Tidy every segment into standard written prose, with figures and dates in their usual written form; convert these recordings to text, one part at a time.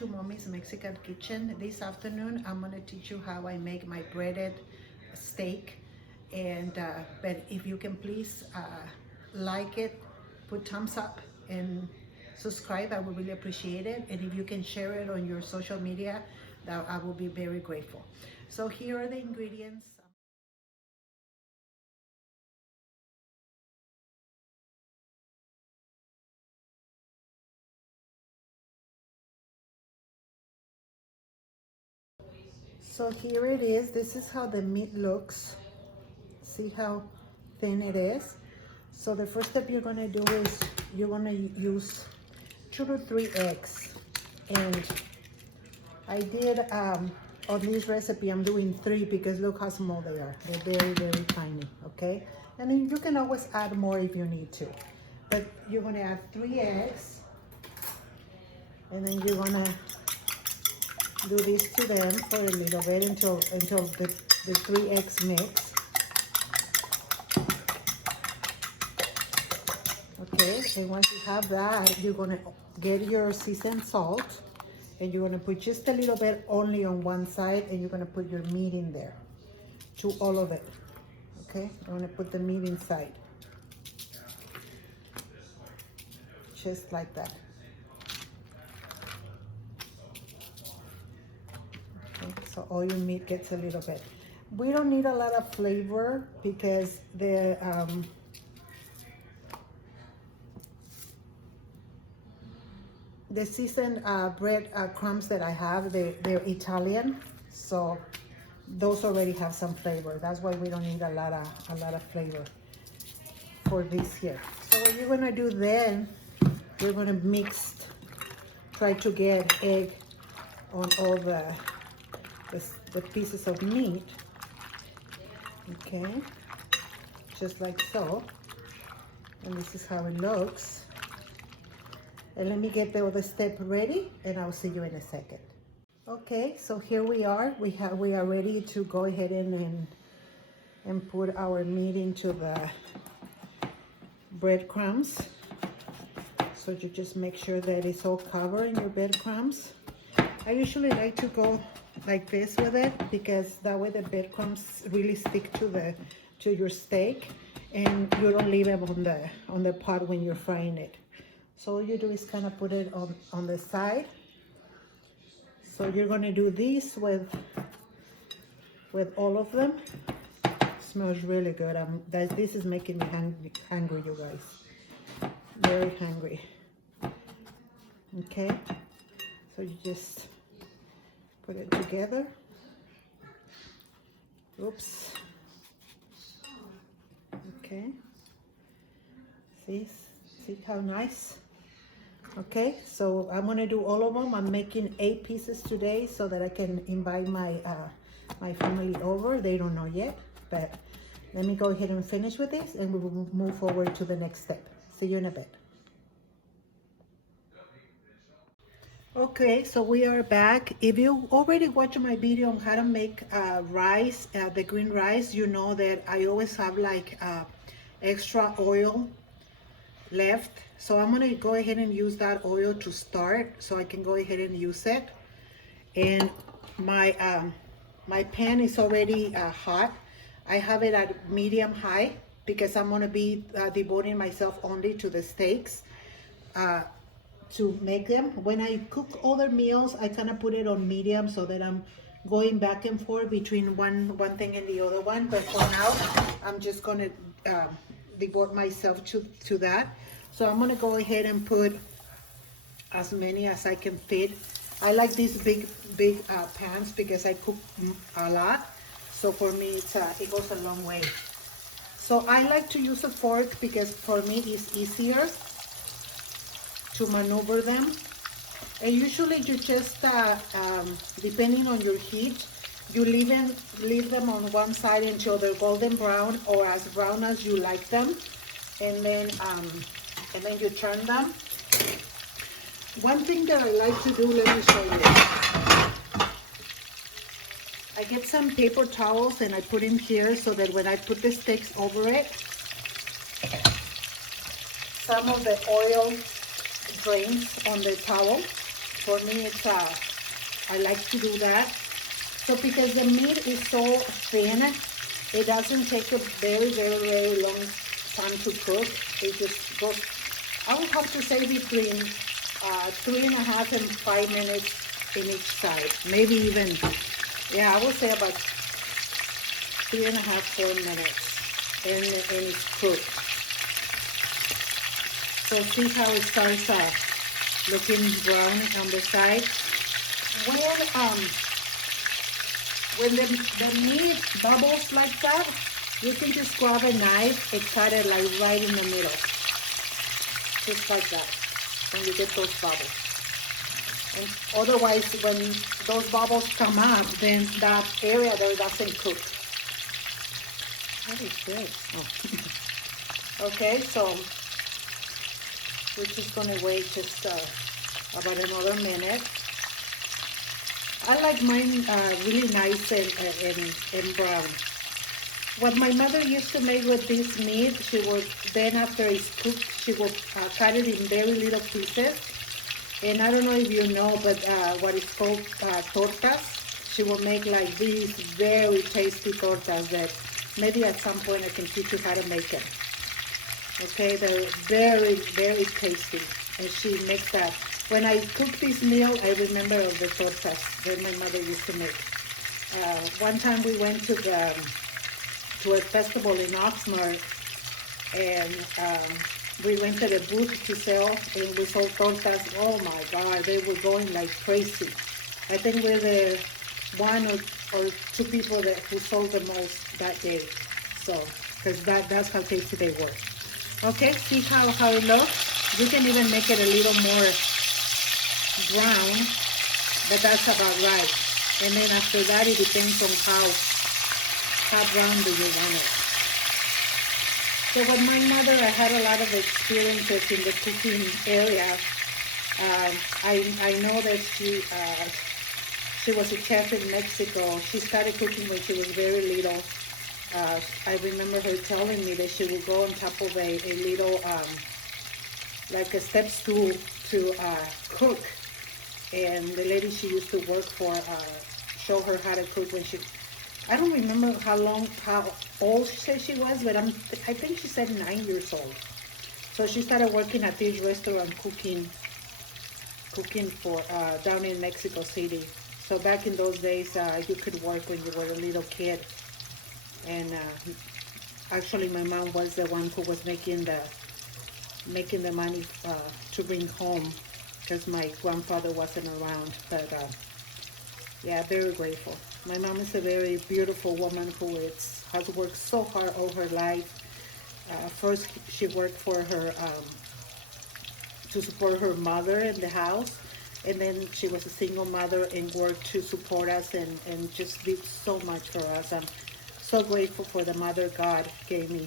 to Mommy's Mexican Kitchen. This afternoon I'm going to teach you how I make my breaded steak. And but if you can please like it, put thumbs up and subscribe, I would really appreciate it. And if you can share it on your social media, that I will be very grateful. So here are the ingredients. So here it is. This is how the meat looks. See how thin it is? So the first step you're gonna do is you're gonna use 2 to 3 eggs. And I did, on this recipe, I'm doing 3 because look how small they are. They're very, very tiny, okay? And then you can always add more if you need to. But you're gonna add 3 eggs. And then you're gonna do this to them for a little bit until the 3 eggs mix. Okay, and once you have that, you're gonna get your seasoned salt, and you're gonna put just a little bit only on one side, and you're gonna put your meat in there, to all of it. Okay, you're gonna put the meat inside, just like that. So all your meat gets a little bit. We don't need a lot of flavor because the seasoned bread crumbs that I have, they're Italian, so those already have some flavor. That's why we don't need a lot of flavor for this here. So what you're gonna do then, you're gonna try to get egg on all the pieces of meat, okay, just like so. And this is how it looks. And let me get the other step ready, and I'll see you in a second. Okay, so here we are. We are ready to go ahead and put our meat into the breadcrumbs. So you just make sure that it's all covered in your breadcrumbs. I usually like to go like this with it because that way the breadcrumbs really stick to your steak, and you don't leave them on the pot when you're frying it. So all you do is kind of put it on the side. So you're gonna do this with all of them. Smells really good. This is making me hungry, you guys. Very hungry. Okay, so you just put it together. Oops. Okay. See how nice? Okay, so I'm gonna do all of them. I'm making 8 pieces today so that I can invite my family over. They don't know yet, but let me go ahead and finish with this, and we will move forward to the next step. See you in a bit. Okay, so we are back. If you already watched my video on how to make rice, the green rice, you know that I always have like extra oil left. So I'm gonna go ahead and use that oil to start, so I can go ahead and use it. And my pan is already hot. I have it at medium high because I'm gonna be devoting myself only to the steaks. To make them. When I cook other meals, I kind of put it on medium so that I'm going back and forth between one thing and the other one. But for now, I'm just gonna devote myself to that. So I'm gonna go ahead and put as many as I can fit. I like these big pans because I cook a lot. So for me, it goes a long way. So I like to use a fork because for me it's easier to maneuver them. And usually you just depending on your heat, you leave them on one side until they're golden brown or as brown as you like them, and then you turn them. One thing that I like to do, let me show you. I get some paper towels and I put in here so that when I put the steaks over it, some of the oil drains on the towel. So for me, it's I like to do that. So because the meat is so thin, it doesn't take a very, very, very long time to cook. It just goes, I would have to say between 3.5 and 5 minutes in each side. Maybe even, yeah, I would say about 3.5, 4 minutes, and it's cooked. So see how it starts looking brown on the side. When the meat bubbles like that, you can just grab a knife and cut it like right in the middle. Just like that, when you get those bubbles. And otherwise, when those bubbles come up, then that area there doesn't cook. What is this? Oh. Okay, so we're just gonna wait just about another minute. I like mine really nice and brown. What my mother used to make with this meat, she would, then after it's cooked, she would cut it in very little pieces. And I don't know if you know, but what is called tortas. She will make like these very tasty tortas that maybe at some point I can teach you how to make them. Okay, they're very, very tasty. And she makes that. When I cook this meal, I remember of the tortas that my mother used to make. One time we went to a festival in Oxnard, and we rented a booth to sell, and we sold tortas. Oh my God, they were going like crazy. I think we're the one or two people who sold the most that day. So, because that's how tasty they were. Okay, see how it looks? You can even make it a little more brown, but that's about right. And then after that, it depends on how brown do you want it. So with my mother, I had a lot of experiences in the cooking area. I know that she was a chef in Mexico. She started cooking when she was very little. I remember her telling me that she would go on top of a little, like a step stool to cook. And the lady she used to work for showed her how to cook when I don't remember how old she said she was, but I think she said 9 years old. So she started working at this restaurant cooking for down in Mexico City. So back in those days, you could work when you were a little kid. And actually, my mom was the one who was making the money to bring home, because my grandfather wasn't around. But yeah, very grateful. My mom is a very beautiful woman who has worked so hard all her life. First, she worked for her to support her mother in the house, and then she was a single mother and worked to support us and just did so much for us. I'm so grateful for the mother God gave me.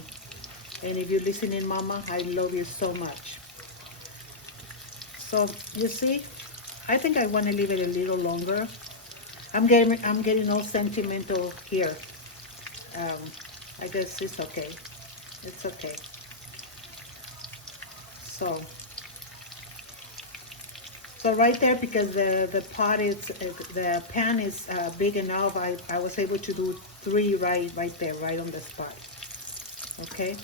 And if you're listening, Mama, I love you so much. So you see, I think I want to leave it a little longer. I'm getting all sentimental here. I guess it's okay. It's okay. So right there, because the pan is big enough, I was able to do 3 right there, right on the spot. Okay.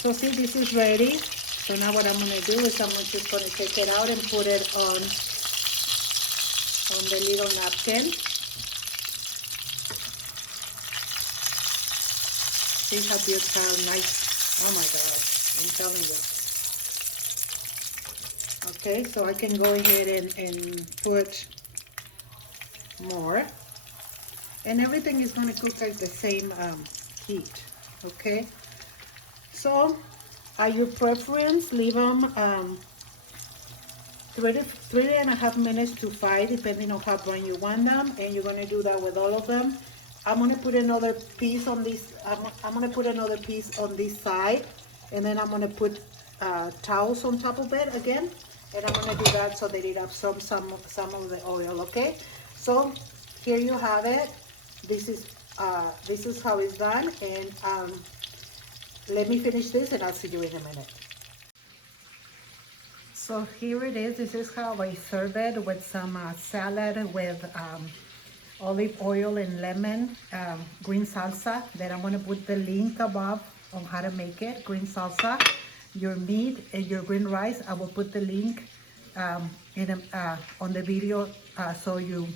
So see, this is ready. So now what I'm gonna do is I'm just gonna take it out and put it on the little napkin. See how beautiful, how nice. Oh my God, I'm telling you. Okay, so I can go ahead and put more. And everything is going to cook at the same heat. Okay, so at your preference, leave them 3.5 minutes to 5, depending on how brown you want them. And you're going to do that with all of them. I'm going to put another piece on this. I'm going to put another piece on this side, and then I'm going to put towels on top of it again. And I'm going to do that so that it absorbs some of the oil. Okay, so here you have it. This is how it's done. And let me finish this, and I'll see you in a minute. So here it is. This is how I serve it with some salad with olive oil and lemon, green salsa that I'm gonna put the link above on how to make it. Green salsa, your meat and your green rice. I will put the link on the video so you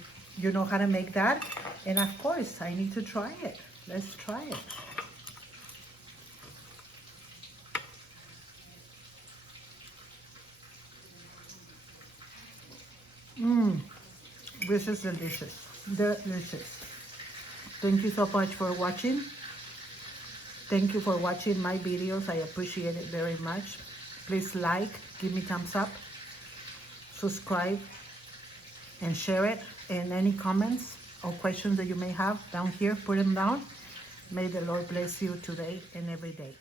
know how to make that. And of course, I need to try it. Let's try it. This is delicious. Delicious. Thank you so much for watching. Thank you for watching my videos. I appreciate it very much. Please like, give me thumbs up, subscribe, and share it. And any comments or questions that you may have down here, put them down. May the Lord bless you today and every day.